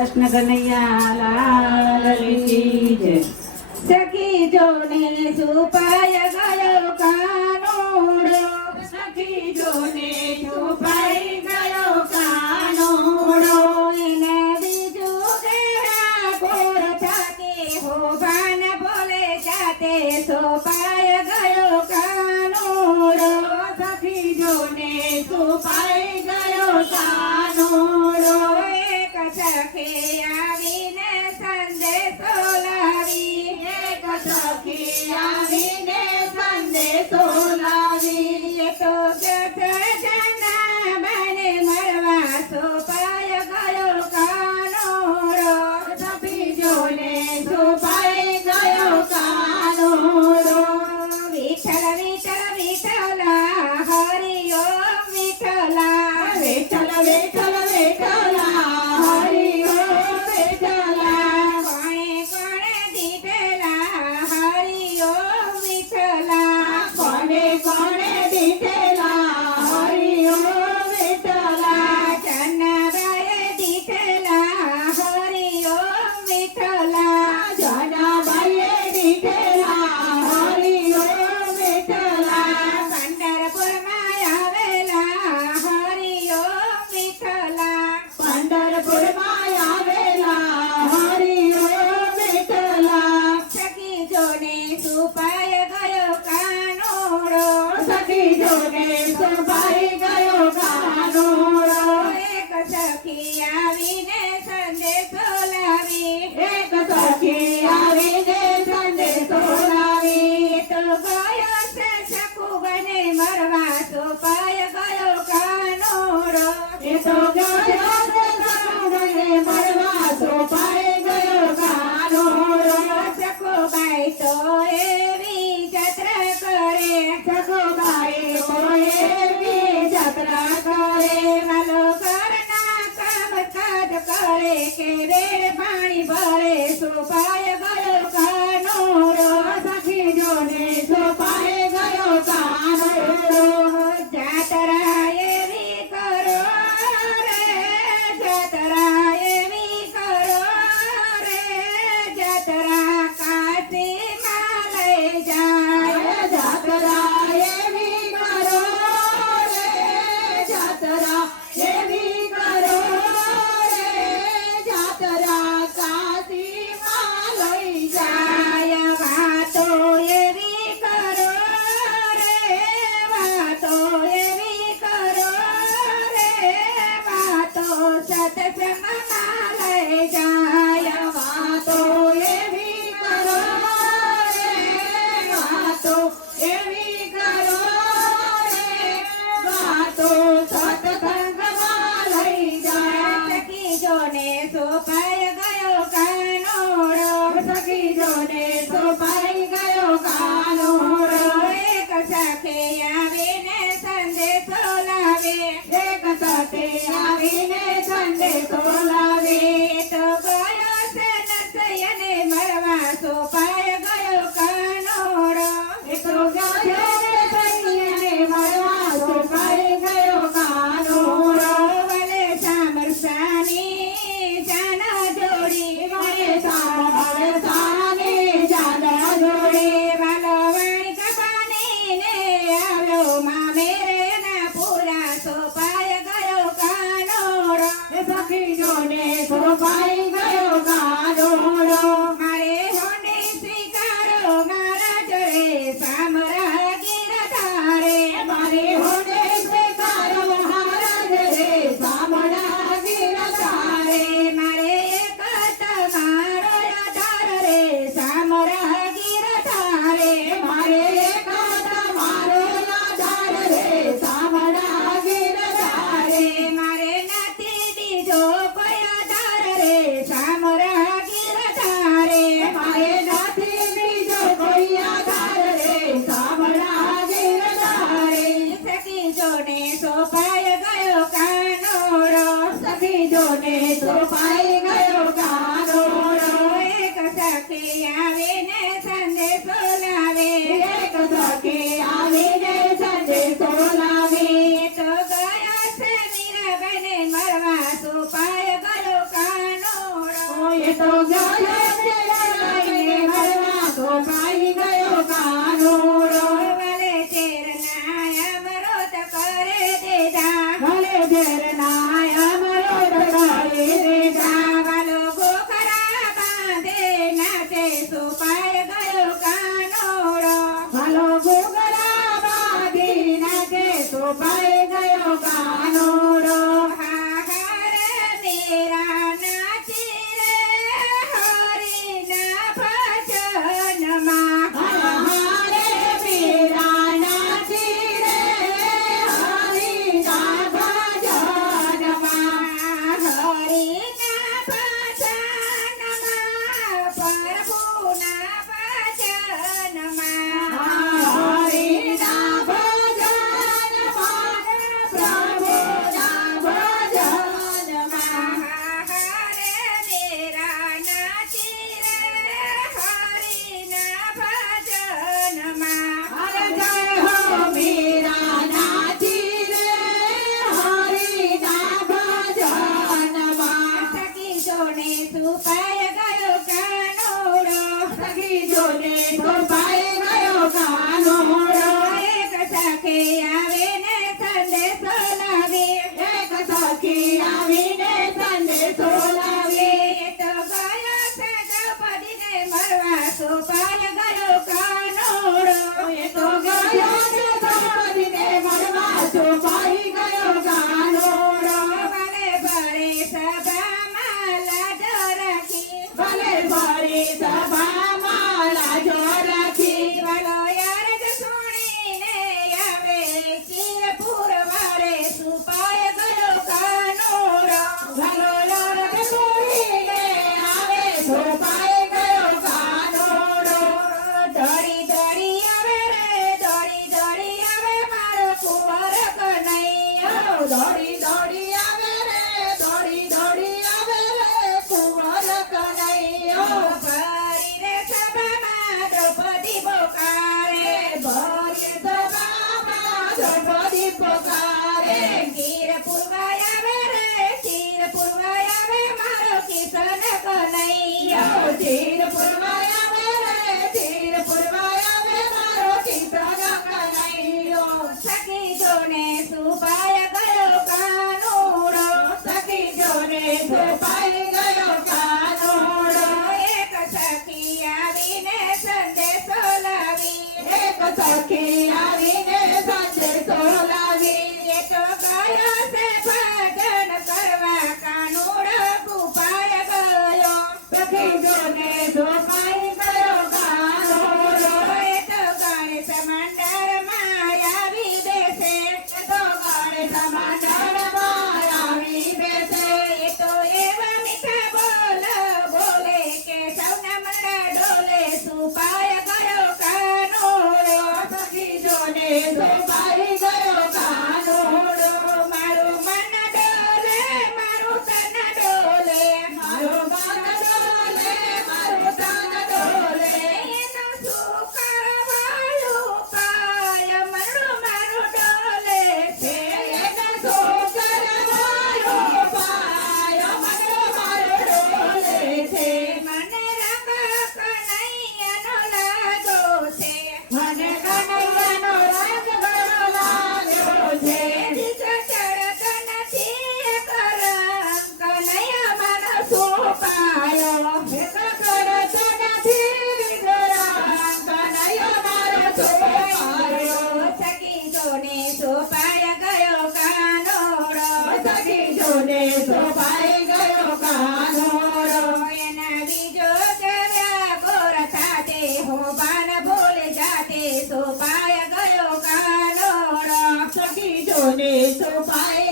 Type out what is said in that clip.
કૃષ્ણ કનૈયા લાલ કી જય। સખી જોને છુપાય ગયો કાનુડો, સખી જોને છુપાઈ ગયો કાનુડો, એને બીજું કેરા કોર થાકે હો ભાન બોલે જાતે છુપાય ગયો કાનુડો, સખી જોને છુપાઈ ગયો કાનુડો। સખી આવીને સંદેશો લાવી, એક સખી આવીને સંદેશો લાવી, તો જના બને મળવા છુપાય ગયો કાનુડો, સખી જોને છુપાઈ ગયો કાનુડો। વિઠ્ઠલ વિઠ્ઠલ વિઠ્ઠલા હરિ ઓમ વિઠ્ઠલા, વિઠ્ઠલ વિઠ્ઠલ વિઠ્ઠલા સખી આવીને સંદેશો લાવી, એક સખી આવીને સંદેશો લાવી, તો ગયો છે સખુબને મરવા છુપાય ગયો કાનુડો, એ તો ગયો છે સખુબને મરવા છુપાય ગયો કાનુડો। સખુબાઈ તો એવી જત્રા કરે, સખુબાઈ તો એવી જત્રા કરે, વાલો કરે કે રેડ પાણી ભરે છુપાય ગયો કાનુડો, સખી જોને છુપાય ગયો કાનુડો। જાતરા એવી કરો રે, જાતરા એવી કરો રે, જાતરા કાશીમાં લઈ જાય, જાતરા એવી કરો રે, જાતરા એવી કરો સત્સંગમાં લઈ જાય, વાતો એવી કરો રે, વાતો એવી કરો રે, વાતો સત્સંગમાં લઈ જાય। સખી જોને છુપાઈ ગયો કાનુડો, સખી જોને છુપાઈ ગયો કાનુડો, એક સખી આવીને સંદેશો લાવે, એક સખી આવીને સંદેશો લાવે, તો ગયો છે નરસૈયાને મરવા છુપાય ગયો કાનુડો, એ તો ગયો નરસૈયાને મરવા છુપાય ગયો કાનુડો। વલે સામરસાની જાના જોડી એ તો ગયો લઈને મળવા તો પાઈ ગયો કાનુડો ભલે ચેરના અમૃત કરે દીધા ભલે ઝેરના અમૃત કરે દીધા વાલો ગોખરા બાંધે નાચે સુપાય ગયો કાનોડો ભલો ઘૂઘરા બાંધીને તે તો પાઈ ગયો કાનુડો હાહાર મેરા નાચી રે હરિના ભજનમાં હરે વીરા નાચી રે હરિના ભજનમાં હરિના ભજનમાં પ્રભુના ભજનમાં હરિના ભજનમાં પ્રભુના ભજનમાં હરે મેરા નાચી રે હરિના ભજનમાં હરે જય હો મીરા નાચી રે હરિના ભજનમાં સખી જોડે સુપાય ગયો કાનોડો સખી જોડે તો પાઈ ગયો કાનુડો એક સખે આવીને સંદેશો લાવી એક સખી આવીને સંદેશો લાવી એ તો ગયો છે દ્રૌપદીને મરવા સુપાય ગયો કાનોડો એ તો ગયો છે દ્રૌપદીને મળવા તો પાઈ ગયો કાનુડો ભલે ભલે સભામાં લાજો રાખી ભલે ભરી સભામાં લાજો રાખી વાલો યાર જ સુણીને આવે ચીરપુર વારે સુપાય ગયો કાનોડો ભલો લડત પૂરીને આવે તો પાઈ ગયો કાનુડો દોડી દોડી આવે રે દોડી દોડી આવે મારો કુંવર કનૈયો દોડી દોડી આવે રે દોડી દોડી આવે રે કુંવર કનૈયો ભરી રે સભામાં દ્રૌપદી પોકારે ભરી સભામાં દ્રૌપદી પોકારે ગીર પુરવાય આવે રે ગીર પુરવાય આવે મારો કિશન કનૈયો તીર પુરવાય આવે રે તીર પુરવાય આવે મારો કિશન કનૈયો સખી જોને સુપાય ગયો કાનુડો સખી જોને તો પાઈ ગયો કાનુડો એક સખી આવીને સંદેશો લાવી એક સખી આવીને સંદેશો લાવી એ તો ગયો છે ભજન કરવા કાનુડો કુપાય ગયો સખી જોને તો પાઈ ગયો કાનુડો એ તો ગણેશ મંડળમાં આવી બેસે તો ગણેશ મંડળમાં આવી બેસે એ તો એવા મીઠા બોલ બોલે કે સૌના મંડા ડોલે સુપાય ગયો કાનુડો સખી જોને તો પાઈ ગયો કાનુડો મારું મન ડોલે મારું તન ડોલે મારો મન ડોલે મારું તન ડોલે એનું શું કરવાયું પાય મનડું મારું ડોલે છે એનો છોકર મારો પાયો મનડો મારો ડોલે છે મને રંગ કનૈયાનો લાગો છે મને કનૈયાનો રંગ ગળો લાગ્યો છે બીજો ચડક નથી કરંગ કનૈયા મારો સોપાયો એક કરત નથી વિગરામ કનૈયો મારો છોકરો સખી જોને સોપાય ગયો કાનોડો સખી જોને તો પાઈ ગયો કાનુડો એના બીજો ચડ્યા ગોર સાથે હો બાન ભૂલ જાતે સોપાય ગયો કાનોડો સખી જોને તો પાઈ